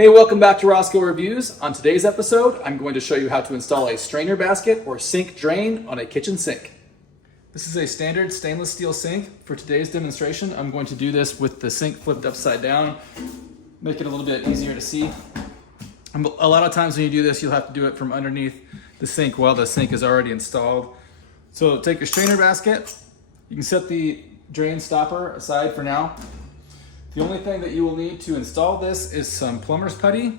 Hey, welcome back to Rosco Reviews. On today's episode, I'm going to show you how to install a strainer basket or sink drain on a kitchen sink. This is a standard stainless steel sink. For today's demonstration, I'm going to do this with the sink flipped upside down, make it a little bit easier to see. A lot of times when you do this, you'll have to do it from underneath the sink while the sink is already installed. So take your strainer basket. You can set the drain stopper aside for now. The only thing that you will need to install this is some Plumbers Putty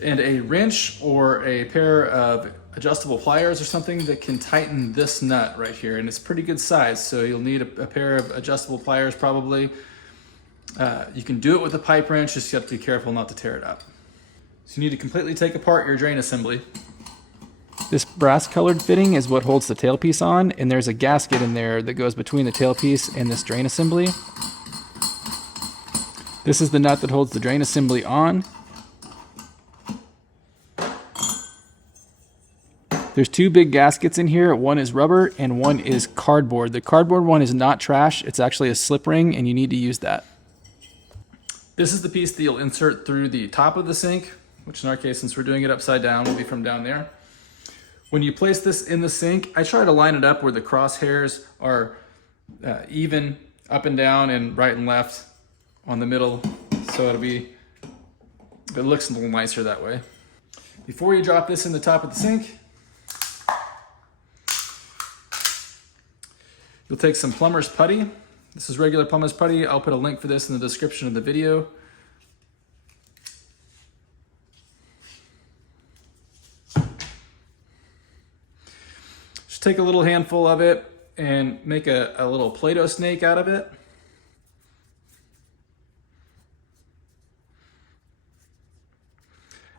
and a wrench or a pair of adjustable pliers or something that can tighten this nut right here. And it's pretty good size, so you'll need a pair of adjustable pliers probably. You can do it with a pipe wrench, just you have to be careful not to tear it up. So you need to completely take apart your drain assembly. This brass colored fitting is what holds the tailpiece on, and there's a gasket in there that goes between the tailpiece and this drain assembly. This is the nut that holds the drain assembly on. There's two big gaskets in here. One is rubber and one is cardboard. The cardboard one is not trash. It's actually a slip ring and you need to use that. This is the piece that you'll insert through the top of the sink, which in our case, since we're doing it upside down, will be from down there. When you place this in the sink, I try to line it up where the crosshairs are even up and down and right and left on the middle, so it looks a little nicer that way. Before you drop this in the top of the sink, you'll take some Plumbers Putty. This is regular Plumbers Putty. I'll put a link for this in the description of the video. Just take a little handful of it and make a little Play-Doh snake out of it.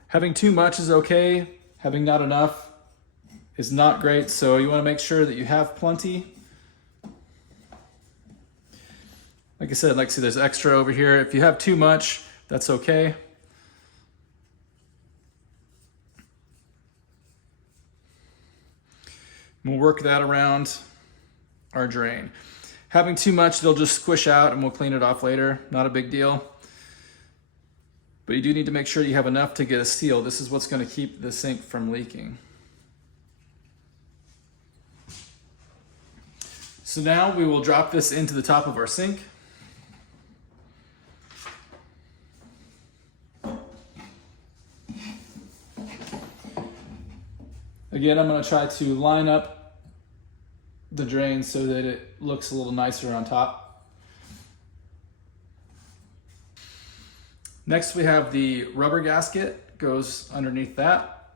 Having too much is okay. Having not enough is not great. So you want to make sure that you have plenty. Like I said, see there's extra over here. If you have too much, that's okay. We'll work that around our drain. Having too much, they'll just squish out and we'll clean it off later. Not a big deal. But you do need to make sure you have enough to get a seal. This is what's going to keep the sink from leaking. So now we will drop this into the top of our sink. Again, I'm going to try to line up the drain so that it looks a little nicer on top. Next, we have the rubber gasket, goes underneath that.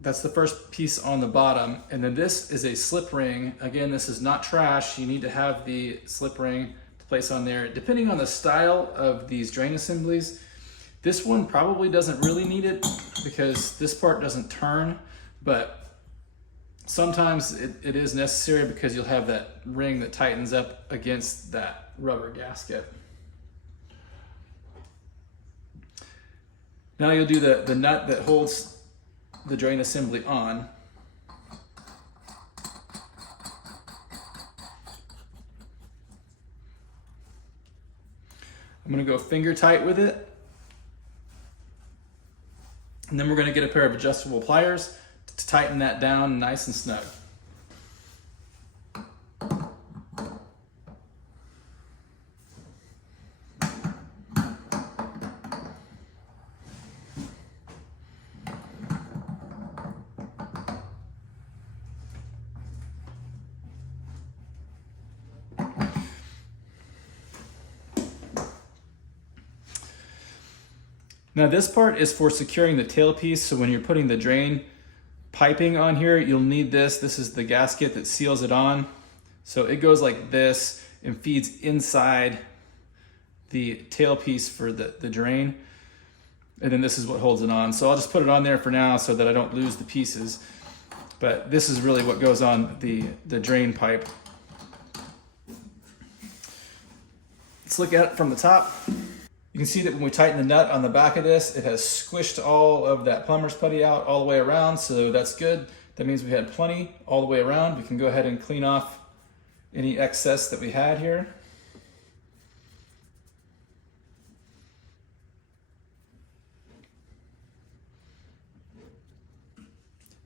That's the first piece on the bottom. And then this is a slip ring. Again, this is not trash. You need to have the slip ring to place on there. Depending on the style of these drain assemblies, this one probably doesn't really need it because this part doesn't turn, but sometimes it is necessary because you'll have that ring that tightens up against that rubber gasket. Now you'll do the nut that holds the drain assembly on. I'm going to go finger tight with it. And then we're going to get a pair of adjustable pliers to tighten that down nice and snug. Now this part is for securing the tailpiece, so when you're putting the drain piping on here, you'll need this. This is the gasket that seals it on. So it goes like this and feeds inside the tailpiece for the drain. And then this is what holds it on. So I'll just put it on there for now so that I don't lose the pieces. But this is really what goes on the drain pipe. Let's look at it from the top. You can see that when we tighten the nut on the back of this, it has squished all of that Plumbers Putty out all the way around, so that's good. That means we had plenty all the way around. We can go ahead and clean off any excess that we had here.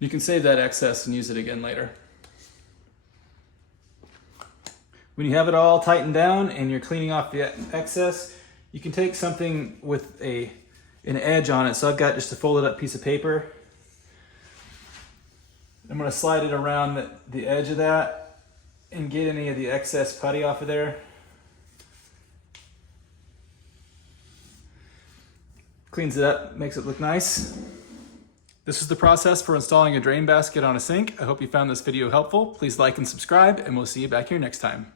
You can save that excess and use it again later. When you have it all tightened down and you're cleaning off the excess, you can take something with an edge on it. So I've got just a folded up piece of paper. I'm going to slide it around the edge of that and get any of the excess putty off of there. Cleans it up, makes it look nice. This is the process for installing a drain basket on a sink. I hope you found this video helpful. Please like and subscribe, and we'll see you back here next time.